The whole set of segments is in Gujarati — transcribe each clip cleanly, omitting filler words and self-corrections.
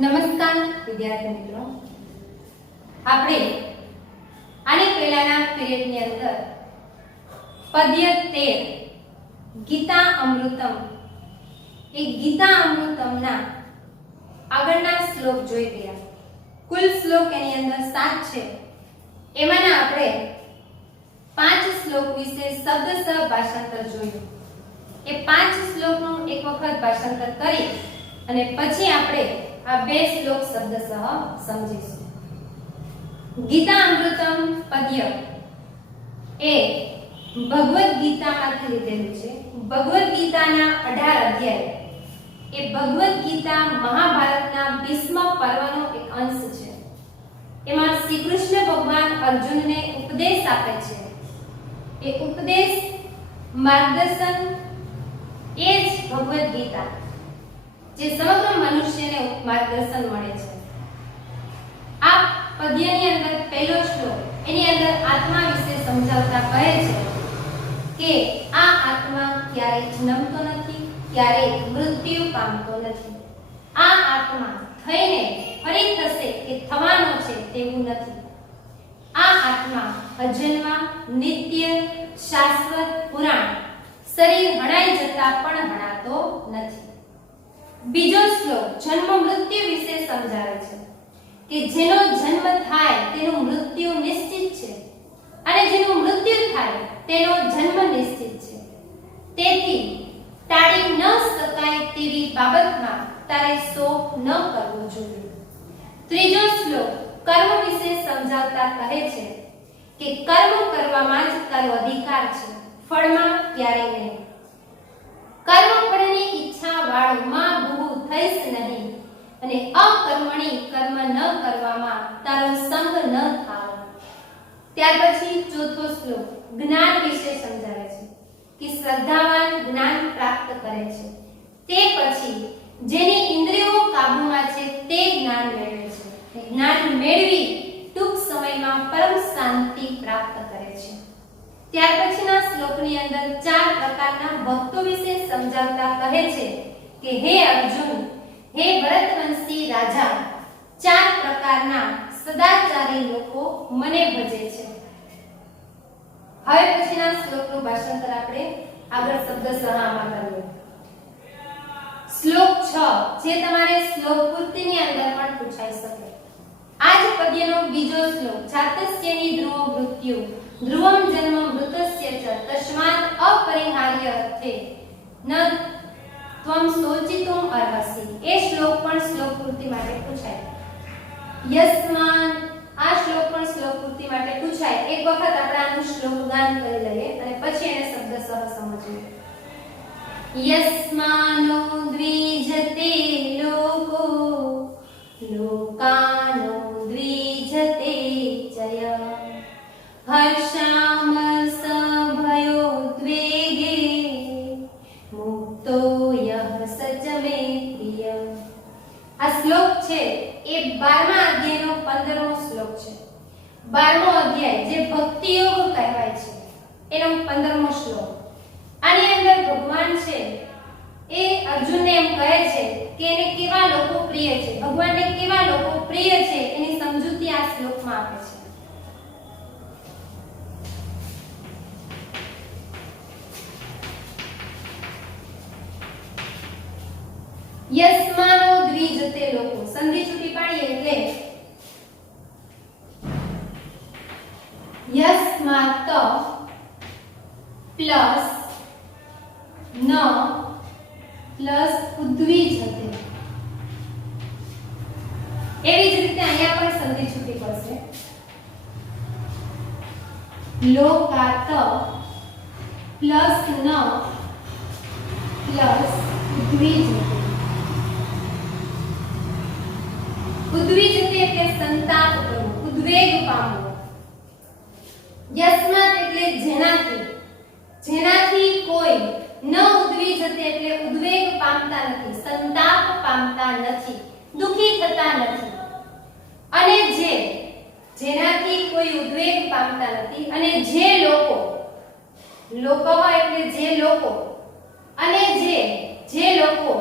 નમસ્કાર વિદ્યાર્થી મિત્રો, આપણે આની પહેલાના પીરિયડની અંદર પદ્ય 13 ગીતા અમૃતમ એ ગીતા અમૃતમના આગળના શ્લોક જોઈ ગયા. કુલ શ્લોક એની અંદર 7 છે. એમાંના આપણે 5 શ્લોક વિશે શબ્દસહ ભાષાંતર જોયું. એ 5 શ્લોકનું એક વખત ભાષાંતર કરી અને પછી આપણે આ 2 શ્લોક શબ્દસહ સમજીશું. ગીતા અમૃતમ પદ્ય એ ભગવદ ગીતામાંથી લીધેલું છે. ભગવદ ગીતાના 18 અધ્યાય એ ભગવદ ગીતા મહાભારતના ભીષ્મ પર્વનો એક અંશ છે. એમાં શ્રી કૃષ્ણ ભગવાન અર્જુનને ઉપદેશ આપે છે. એ ઉપદેશ માર્ગદર્શન એ જ ભગવદ ગીતા જે સમગ્ર મનુષ્યને માર્ગદર્શન મળે છે. આ પદ્યની અંદર પહેલો શ્લોક એની અંદર આત્મા વિશે સમજાવતા કહે છે કે આ આત્મા ક્યારેય જન્મતો નથી, ક્યારેય મૃત્યુ પામતો નથી. આ આત્મા થઈને ફરી થશે કે થવાનો છે તેવું નથી. આ આત્મા અજન્મા, નિત્ય, શાશ્વત, પુરાણ, શરીર હણાઈ જતા પણ હણાતો નથી. બીજો શ્લોક જન્મ મૃત્યુ વિશે સમજાવે છે કે જેનો જન્મ થાય તેનું મૃત્યુ નિશ્ચિત છે અને જેનું મૃત્યુ થાય તેનો જન્મ નિશ્ચિત છે. તેથી ટાળી ન શકાય તેવી બાબતમાં તારે શોક ન કરવો જોઈએ. ત્રીજો શ્લોક કર્મ વિશે સમજાવતા કહે છે કે કર્મ કરવામાં જ તારો અધિકાર છે, ફળમાં ક્યારેય નહીં. કર્મ ફળની ઈચ્છા વાળો માં ભૂ થઈશ નહીં અને અકર્મણી કર્મ ન કરવામાં તારો સંગ ન થાવ. ત્યાર પછી ચોથો શ્લોક જ્ઞાન વિશે સમજાવે છે કે શ્રદ્ધાવાન જ્ઞાન પ્રાપ્ત કરે છે. તે પછી જેની ઇન્દ્રિયો કાબૂમાં છે તે જ્ઞાન મેળવે છે. જ્ઞાન મેળવી ટૂંક સમયમાં પરમ શાંતિ પ્રાપ્ત કરે છે. ત્યાર પછીના શ્લોકની અંદર 4 પ્રકારના ભક્તો વિશે સમજાવતા કહે છે કે હે અર્જુન, હે ભરતવંશી રાજા, 4 પ્રકારના સદાચારી લોકો મને ભજે છે. હવે પછીના શ્લોકનું ભાષાંતર આપણે આગળ શબ્દસહ આમાં કરીએ. શ્લોક 6 જે તમારે શ્લોક પૂર્તિની અંદર પણ પૂછાઈ શકે. આ જ પદ્યનો બીજો શ્લોક જાતસ્યની ધ્રુવો મૃત્યુ ધ્રુવમ જન્મ મૃતસ્ય ચ તસ્માત અપરિહાર્ય અર્થે ન ત્વમ સોચિતુમ અર્હસી. એ શ્લોક પણ શ્લોક પૂર્તિ માટે પૂછાય. યસ્માન આ શ્લોક પણ શ્લોક પૂર્તિ માટે પૂછાય. એક વખત આપણે આનું શ્લોક ગાન કરી લઈએ અને પછી એને શબ્દસહ સમજીએ. યસ્માનો દ્વિજતે લોકો લોકાનો દ્વિજતે ચય હર્ષામર્ષભયોદ્વેગે મુક્તો યહ સચ મે પ્રિય. આ શ્લોક છે એ 12મા અધ્યાયનો 15મો શ્લોક છે. 12મો અધ્યાય જે ભક્તિ યોગ કહેવાય છે એનો 15મો શ્લોક. આની અંદર ભગવાન છે એ અર્જુનને એમ કહે છે કે એને કેવા લોકો પ્રિય છે, ભગવાનને કેવા લોકો પ્રિય છે એની સમજૂતી આ શ્લોકમાં આપે છે. યસ્માનો દ્વિજતે લોકો સંધિ છૂટી પાડીએ એટલે યસ્માત પ્લસ ન પ્લસ ઉદ્વિજતે. એવી જ રીતે અહીંયા પણ સંધિ છૂટી પડશે. લોકાત પ્લસ ન પ્લસ ઉદ્વિજતે. ઉદ્વિજતે એટલે સંતાપ કરવું, ઉદ્વેગ પામવો. યસ્માત એટલે જેનાથી કોઈ ન ઉદ્વિજતે એટલે ઉદ્વેગ પામતા નથી, સંતાપ પામતા નથી, દુખી થતા નથી. અને જેનાથી કોઈ ઉદ્વેગ પામતા નથી અને જે લોકો એટલે જે લોકો અને જે લોકો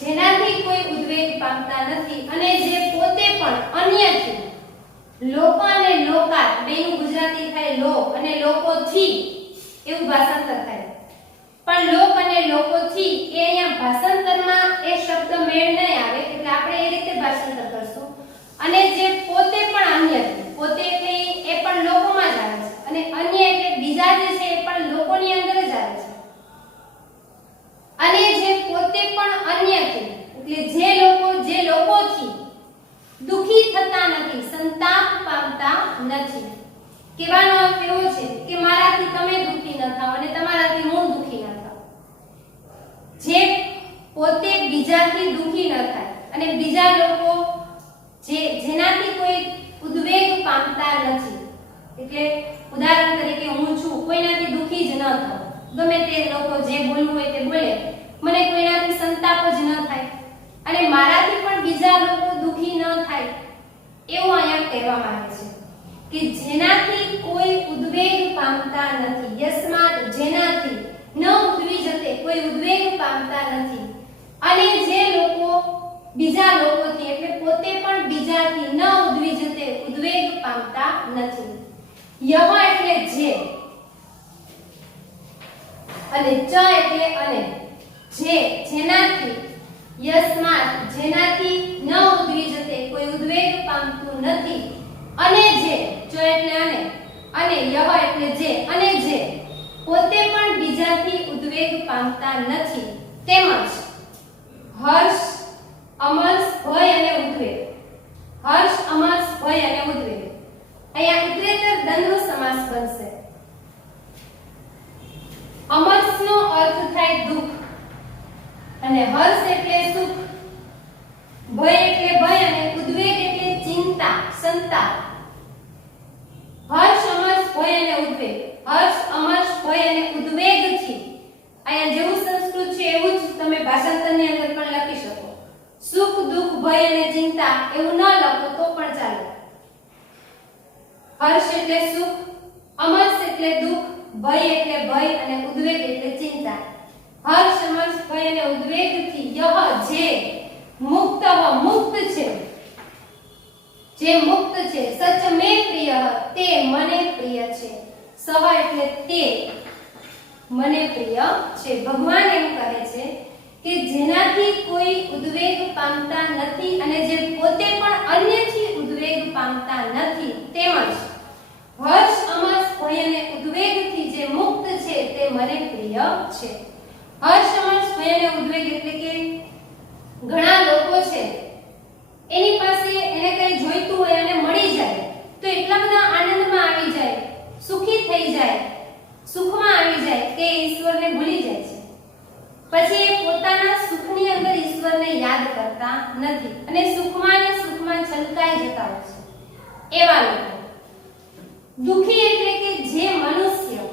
જેનાથી કોઈ ઉદ્વેગ પામતા નથી અને જે પોતે પણ અન્યથી લોકો અને લોકાત બેનું ગુજરાતી થાય લોક અને લોકોથી એવું ભાષાંતર થાય પણ લોક અને લોકોથી એ અહીંયા ભાષાંતરમાં એ શબ્દ મેળ નહીં આવે એટલે આપણે એ રીતે ભાષાંતર કરશું અને જે પોતે પણ અન્યથી પોતે એટલે એ પણ લોકોમાં જ આવે છે અને અન્ય એટલે બીજા જે છે એ પણ લોકોની અંદર જ આવે છે અને જે પોતે પણ અન્યથી એટલે જે લોકોથી દુખી થતા નથી સંતાપ પામતા નથી કહેવાનો અર્થ એવો છે કે મારાથી તમે દુખી ન થાઓ અને તમારાથી હું દુખી ન થાઉં જે પોતે બીજાથી દુખી ન થાય અને બીજા લોકો જેનાથી કોઈ ઉદ્વેગ પામતા નથી એટલે ઉદાહરણ તરીકે હું છું કોઈનાથી દુખી જ ન થાઉં ગમે તે લોકો જે બોલવું હોય તે બોલે મને કોઈનાથી સંતાપ જ ન થાય અને મારાથી પણ બીજા લોકો દુખી ન થાય એવું અહીંયા કહેવામાં આવે છે કે જેનાથી કોઈ ઉદ્વેગ પામતા નથી યસ્માત જેનાથી ન ઉદ્વી જતે કોઈ ઉદ્વેગ પામતા નથી અને જે લોકો બીજા લોકોથી એટલે પોતે પણ બીજાથી ન ઉદ્વી જતે ઉદ્વેગ પામતા નથી યહ એટલે જે અને ચ એટલે અને જેનાથી યસ્માત જેનાથી ન ઉદ્વી જતે કોઈ ઉદ્વેગ પામતું નથી અને જે ચ એટલે અને યહ એટલે જે અને જે પોતે પણ બીજાથી ઉદ્વેગ પામતા નથી તેમજ હર્ષ અમર્ષ ભય અને ઉદ્વેગ હર્ષ અમર્ષ ભય અને ઉદ્વેગ અહીંયા ઉત્તરેતર દ્વંદ્વ સમાસ બનશે અમર્ષનો અર્થ થાય દુઃખ અને હર્ષ એટલે સુખ ભય એટલે ભય અને ઉદ્વેગ એટલે ચિંતા સંતાપ હર્ષ અમર્ષ ભય અને ઉદ્વેગ હર્ષ અમર્ષ ભય અને ઉદ્વેગથી અહીંયા જેવું સંસ્કૃત છે એવું જ તમે ભાષાંતરની અંદર પણ લખી શકો સુખ દુઃખ ભય અને ચિંતા એવું ન લખો તો પણ ચાલે હર્ષ એટલે સુખ અમર્ષ એટલે દુઃખ ભય એટલે ભય અને ઉદ્વેગ એટલે ચિંતા હર્ષ અમર્ષ ભય અને ઉદ્વેગથી યહ જે મુક્ત છે જે મુક્ત છે સચ મે પ્રિય તે મને પ્રિય છે સહ એટલે તે મને પ્રિય છે ભગવાન એમ કહે છે કે જેનાથી કોઈ ઉદ્વેગ પામતા નથી અને જે પોતે પણ અન્યથી ઉદ્વેગ પામતા નથી તેમજ હર્ષ અમર્ષ ભય અને ઉદ્વેગથી જે મુક્ત છે તે મને પ્રિય છે હર્ષ અમર્ષ ભય અને ઉદ્વેગ એટલે કે ઘણા લોકો છે એની પાસે એને કઈ જોઈતું હોય અને મળી જાય તો એટલા બધા આનંદમાં આવી જાય સુખી થઈ જાય સુખમાં આવી જાય કે ઈશ્વરને ભૂલી જાય છે પછી એ પોતાના સુખની અંદર ઈશ્વરને યાદ કરતા નથી અને સુખમાં છલકાઈ જતા હોય છે એવા લોકો દુખી એટલે કે જે મનુષ્ય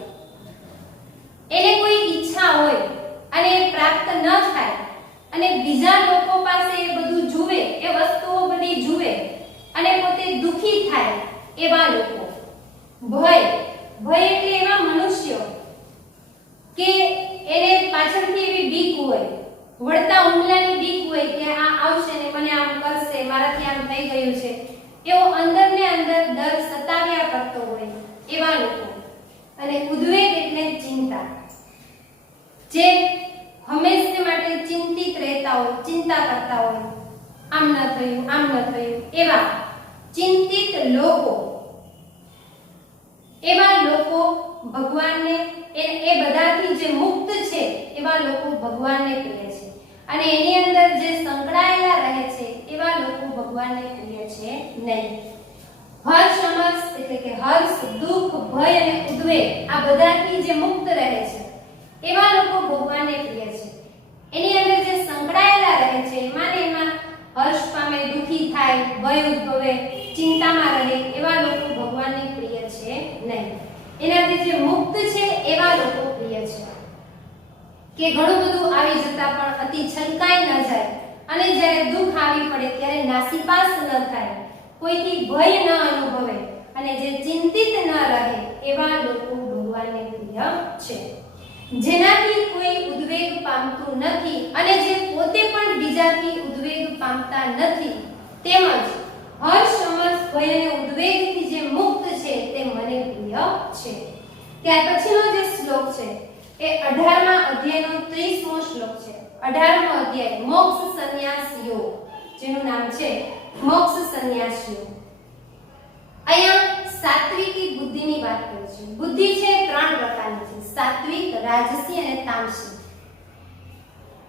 એને કોઈ ઈચ્છા હોય અને એ પ્રાપ્ત ન થાય અને બીજા લોકો પાસે એ બધું જુએ એ વસ્તુઓ બધી જુએ અને પોતે દુખી થાય એવા લોકો ભય એટલે એવા મનુષ્યો કે એને પાછળથી એવી બીક હોય વળતા હુમલાની બીક હોય કે આ આવશે ને મને આમ કરશે મારાથી આમ થઈ ગયું છે એવો અંદર ને અંદર ડર સતાવ્યા કરતો હોય એવા લોકો અને ઉદ્વેગ એટલે ચિંતા જે હંમેશા માટે ચિંતિત રહેતા હોય ચિંતા કરતા હોય આમ ન થયું એવા ચિંતિત લોકો એવા લોકો ભગવાનને એ બધાથી જે મુક્ત છે એવા લોકો ભગવાનને પ્રિય છે અને એની અંદર જે સંકળાયેલા રહે છે એવા લોકો ભગવાનને પ્રિય છે નહીં હર્ષ અમર્ષ એટલે કે હર્ષ દુઃખ ભય અને ઉદ્વેગ આ બધાથી જે મુક્ત રહે છે એવા લોકો ભગવાનને પ્રિય છે એની અંદર જે સંકળાયેલા રહે છે એમાં હર્ષ પામે દુખી થાય ભય ઉદ્ભવે ચિંતામાં રહે એવા લોકો ભગવાનને પ્રિય છે નહીં એનાથી જે મુક્ત છે એવા લોકો પ્રિય છે કે ઘણું બધું આવી જતા પણ અતિ છલકાઈ ન જાય અને જ્યારે દુઃખ આવી પડે ત્યારે નાસીપાસ ન થાય કોઈથી ભય ન અનુભવે અને જે ચિંતિત ન રહે એવા લોકો ભગવાનને પ્રિય છે જેનાથી કોઈ ઉદ્વેગ પામતું નથી અને જે પોતે પણ બીજાથી ઉદ્વેગ પામતું પામતા નથી, તેમજ હર્ષ અમર્ષ ભય અને ઉદ્વેગથી જે મુક્ત છે તે મને પ્રિય છે. ત્યાર પછીનો જે શ્લોક છે એ 18મા અધ્યાયનો 30મો શ્લોક છે. 18મો અધ્યાય મોક્ષ સંન્યાસ યોગ, જેનું નામ છે મોક્ષ સંન્યાસ યોગ. અહીંયા સાત્વિકી બુદ્ધિની વાત કરી છે. બુદ્ધિ છે 3 પ્રકારની છે: સાત્વિક, રાજસી અને તામસી.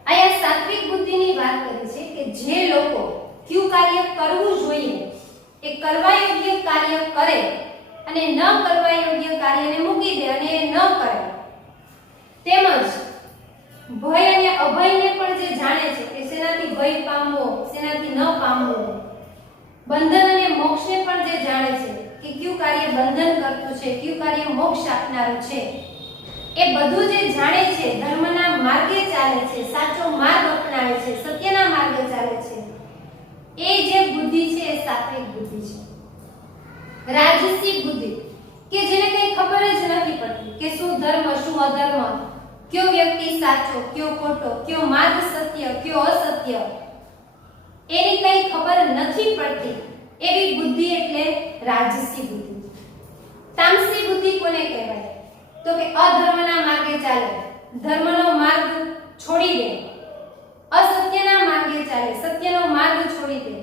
અહીંયા સાત્વિક બુદ્ધિની વાત કરી છે કે જે લોકો કયું કાર્ય કરવું જોઈએ એ કરવા યોગ્ય કાર્ય કરે અને ન કરવા યોગ્ય કાર્યને મૂકી દે અને એ ન કરે, તેમજ ભય અને અભયને પણ જે જાણે છે કે શેનાથી ભય પામવો, શેનાથી ન પામવો, બંધન અને મોક્ષને પણ જે જાણે છે કે કયું કાર્ય બંધન કરતું છે, કયું કાર્ય મોક્ષ આપનારું છે, એ બધું જે જાણે છે, ધર્મના માર્ગે ચાલે છે, સાચો માર્ગ અપનાવે છે, સત્યના માર્ગે ચાલે છે, એ જે બુદ્ધિ છે એ સાત્વિક બુદ્ધિ છે. રાજસી બુદ્ધિ કે જેને કંઈ ખબર જ નથી પડતી કે શું ધર્મ શું અધર્મ, કયો વ્યક્તિ સાચો કયો ખોટો, કયો માર્ગ સત્ય કયો અસત્ય, એની કંઈ ખબર નથી પડતી, એવી બુદ્ધિ એટલે રાજસી બુદ્ધિ. તામસી બુદ્ધિ કોને કહેવાય? તો કે અધર્મના માર્ગે ચાલે, ધર્મનો માર્ગ છોડી દે, અસત્યના માર્ગે ચાલે, સત્યનો માર્ગ છોડી દે,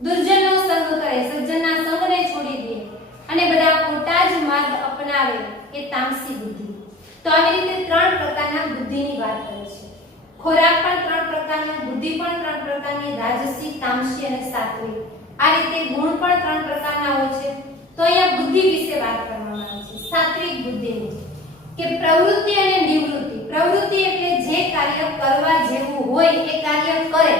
દુર્જનનો સંગ કરે, સજ્જનના સંગને છોડી દે અને બધા ખોટા જ માર્ગ અપનાવે, એ તામસી બુદ્ધિ. તો આવી રીતે 3 પ્રકારના બુદ્ધિની વાત કરે છે. ખોરાક પણ 3 પ્રકારનો, બુદ્ધિ પણ 3 પ્રકારની, રાજસી, તામસી અને સાત્વિક. આ રીતે ગુણ પણ 3 પ્રકારના હોય છે. તો અહીંયા બુદ્ધિ વિશે વાત કરવામાં આવે છે. સાત્વિક બુદ્ધિની કે પ્રવૃત્તિ અને નિવૃત્તિ. પ્રવૃત્તિ એટલે જે કાર્ય કરવા જેવું હોય એ કાર્ય કરે,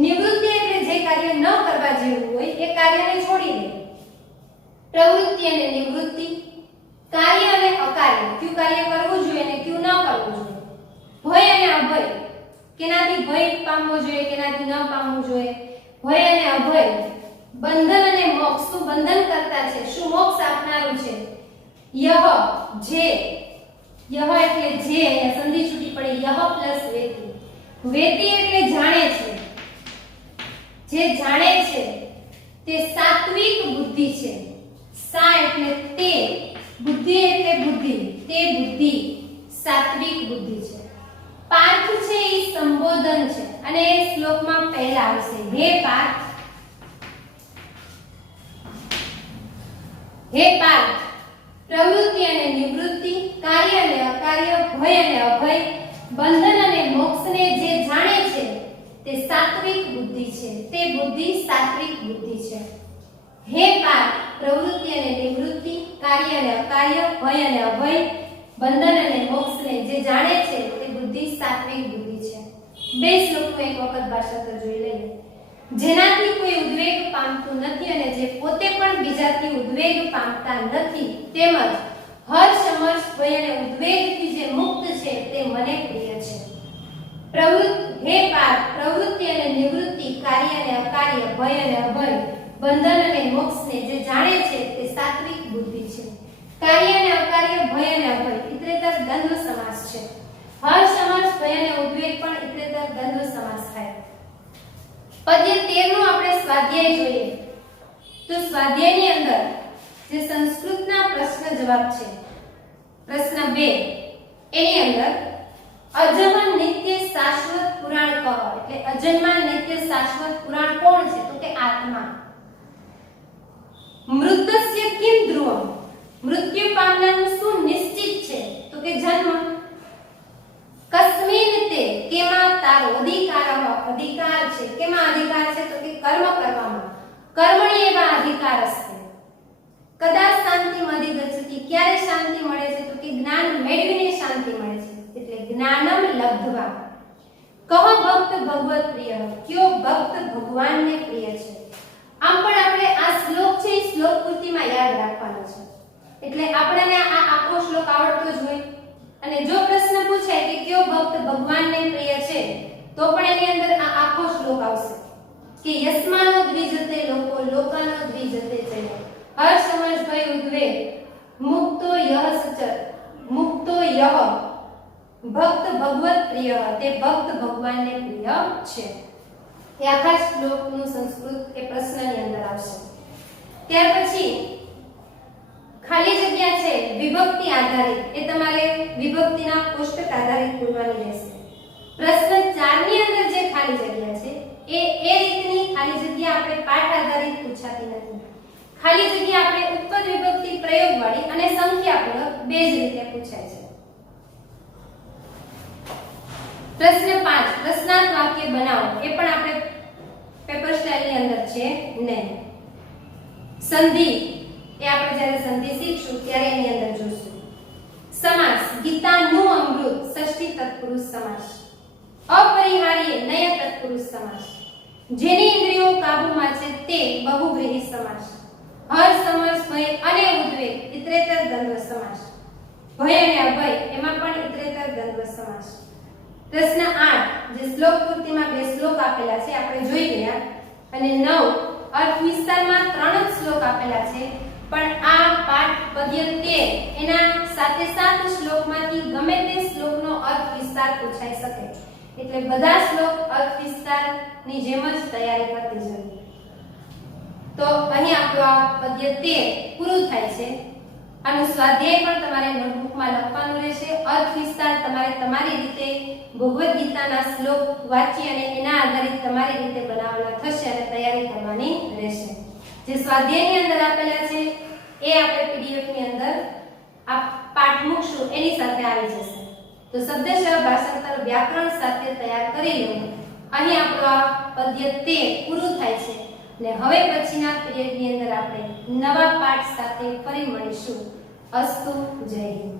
નિવૃત્તિ એટલે જે કાર્ય ન કરવા જેવું હોય એ કાર્યને છોડી દે. પ્રવૃત્તિ અને નિવૃત્તિ, કાર્ય અને અકાર્ય, કયું કાર્ય કરવું જોઈએ અને કયું ન કરવું જોઈએ, ભય અને અભય, કેનાથી ભય પામવો જોઈએ કેનાથી ન પામવું જોઈએ, ભય અને અભય, બંધન અને મોક્ષ, શું બંધન કરતા છે, શું મોક્ષ આપનારું છે, યહ, જે, યહ એટલે જે, અહીંયા સંધિ છૂટી પડી, યહ પ્લસ વેતિ. વેતિ એટલે જાણે છે, જે જાણે છે તે સાત્વિક બુદ્ધિ છે. સા એટલે તે, બુદ્ધિ એટલે બુદ્ધિ, તે બુદ્ધિ સાત્વિક બુદ્ધિ છે. પાર્થ છે એ સંબોધન છે અને એ શ્લોકમાં પહેલા આવશે. હે પાર્થ, હે પાર્થ, પ્રવૃત્તિ અને નિવૃત્તિ, કાર્ય અને અકાર્ય, ભય અને અભય, બંધન અને મોક્ષને જે જાણે છે તે સાત્વિક બુદ્ધિ છે. તે બુદ્ધિ સાત્વિક બુદ્ધિ છે. હે પાર્થ, પ્રવૃત્તિ અને નિવૃત્તિ, કાર્ય અને અકાર્ય, ભય અને અભય, બંધન અને મોક્ષને જે જાણે છે તે બુદ્ધિ સાત્વિક બુદ્ધિ છે. બે શ્લોકનો એક વખત ભાષાંતર જોઈ લઈએ. જેનાથી કોઈ ઉદ્વેગ પામતું નથી અને જે પોતે પણ બીજાથી ઉદ્વેગ પામતા નથી, તેમજ હર્ષ અમર્ષ ભય અને ઉદ્વેગથી જે મુક્ત છે તે મને પ્રિય છે. હે પાર્થ, પ્રવૃત્તિ અને નિવૃત્તિ, કાર્ય અને અકાર્ય, ભય અને અભય, બંધન અને મોક્ષને જે જાણે છે તે સાત્વિક બુદ્ધિ છે. કાર્ય અને અકાર્ય, ભય અને અભય ઇતરેતર દ્વંદ્વ સમાસ છે. હર્ષ અમર્ષ ભય અને ઉદ્વેગ પણ ઇતરેતર દ્વંદ્વ સમાસ થાય. પદ્ય 13 નો આપણે સ્વાધ્યાય જોઈએ તો સ્વાધ્યાયની અંદર જે સંસ્કૃતના પ્રશ્ન જવાબ છે, પ્રશ્ન 2, એની અંદર અજમન નિત્ય શાશ્વત પુરાણ કહો, એટલે અજન્મા નિત્ય શાશ્વત પુરાણ કોણ છે? તો કે આત્મા. મૃતસ્ય કિમ ધ્રુવમ, મૃત્યુ પામનારનું શું નિશ્ચિત છે? તો કે જન્મ. કસ્મિન તે, કેમાં તારો અધિકારઃ, અધિકાર છે, કેમાં અધિકાર છે? તો કે કર્મ કરવામાં. કર્મણી એવા અધિકાર અસ્તે. કદા શાંતિમ અધિગચ્છતિ, ક્યારે શાંતિ મળે છે? તો કે જ્ઞાન મેળવીને શાંતિ મળે છે, એટલે જ્ઞાનમ લબ્ધવા. કહ ભક્ત ભગવત પ્રિય, કયો ભક્ત ભગવાનને પ્રિય છે? આમ પણ આપણે આ શ્લોક છે એ શ્લોક પૂર્તિમાં યાદ રાખવાનો છે, એટલે આપણને આ આખો શ્લોક આવડતો જ હોય. અને જો પ્રશ્ન પૂછાય કે કયો ભક્ત ભગવાનને પ્રિય છે, તો પણ એની અંદર આ આખો શ્લોક આવશે કે યસ્માનો દ્વિજતે લોકો, લોકાનો દ્વિજતે ચય, હર્ષ અમર્ષ ભય ઉદ્વેગ, મુક્તો યહ સચર, મુક્તો યહ, ભક્ત ભગવત પ્રિય, તે ભક્ત ભગવાનને પ્રિય છે. એ આખા શ્લોકનું સંસ્કૃત એ પ્રશ્નની અંદર આવશે. ત્યાર પછી ખાલી જગ્યા છે વિભક્તિ આધારિત, એ તમારે વિભક્તિના કોષ્ટક આધારિત પૂરવાની રહેશે. પ્રશ્ન 4 ની અંદર જે ખાલી જગ્યા છે એ રીતની ખાલી જગ્યા આપણે પાઠ આધારિત પૂછાતી નથી. ખાલી જગ્યા આપણે ઉત્પન્ન વિભક્તિ પ્રયોગવાળી અને સંખ્યાપૂર્વક બે જ રીતે પૂછાય છે. પ્રશ્ન 5 પ્રશ્નાર્થ વાક્ય બનાવો, એ પણ આપણે પેપર સ્ટાઇલની અંદર છે નહીં. સંધિ એ આપણે જ્યારે સંધિ શીખશું ત્યારે એની અંદર જોશું. સમાસ ગીતાનું અમૃત ષષ્ઠી તત્પુરુષ સમાસ. અપરિહાર્ય નય તત્પુરુષ સમાસ. જેની ઇન્દ્રિયો કાબૂમાં છે તે બહુવ્રીહી સમાસ. હર્ષ સમર્ષ ભય અને ઉદ્વેગ ઇતરેતર દ્વંદ્વ સમાસ. ભય અને અભય એમાં પણ ઇતરેતર દ્વંદ્વ સમાસ. પ્રશ્ન 8 જે શ્લોક પૂર્તિમાં બે શ્લોક આપેલા છે આપણે જોઈ ગયા, અને 9 અર્થ વિસ્તારમાં 3 જ શ્લોક આપેલા છે, પણ આ પાઠ પદ્ય 13 એના સાથે શ્લોકમાંથી ગમે તે શ્લોકનો અર્થ વિસ્તાર પૂછાઈ શકે, એટલે બધા શ્લોક અર્થ વિસ્તારની જેમ જ તૈયારી કરતી જવી. તો અહીં આપણું આ પદ્ય 13 પૂરું થાય છે. આનું સ્વાધ્યાય પણ તમારે નોટબુકમાં લખવાનું રહેશે. અર્થ વિસ્તાર તમારે તમારી રીતે ભગવદ ગીતાના શ્લોક વાંચી અને એના આધારિત તમારી રીતે બનાવવાના થશે અને તૈયારી કરવાની રહેશે. જે સ્વાધ્યાયની અંદર આપેલા છે એ આપણે પીડીએફ ની અંદર આ પાઠ મૂકશું એની સાથે આવી જશે. તો શબ્દશઃ ભાષાંતર વ્યાકરણ સાથે તૈયાર કરી લેવું. અહીં આપણું આ પદ્ય 13 પૂરું થાય છે ને હવે પછીના પીરિયડની અંદર આપણે નવા પાઠ સાથે ફરી મળીશું. અસ્તુ. જય હિન્દ.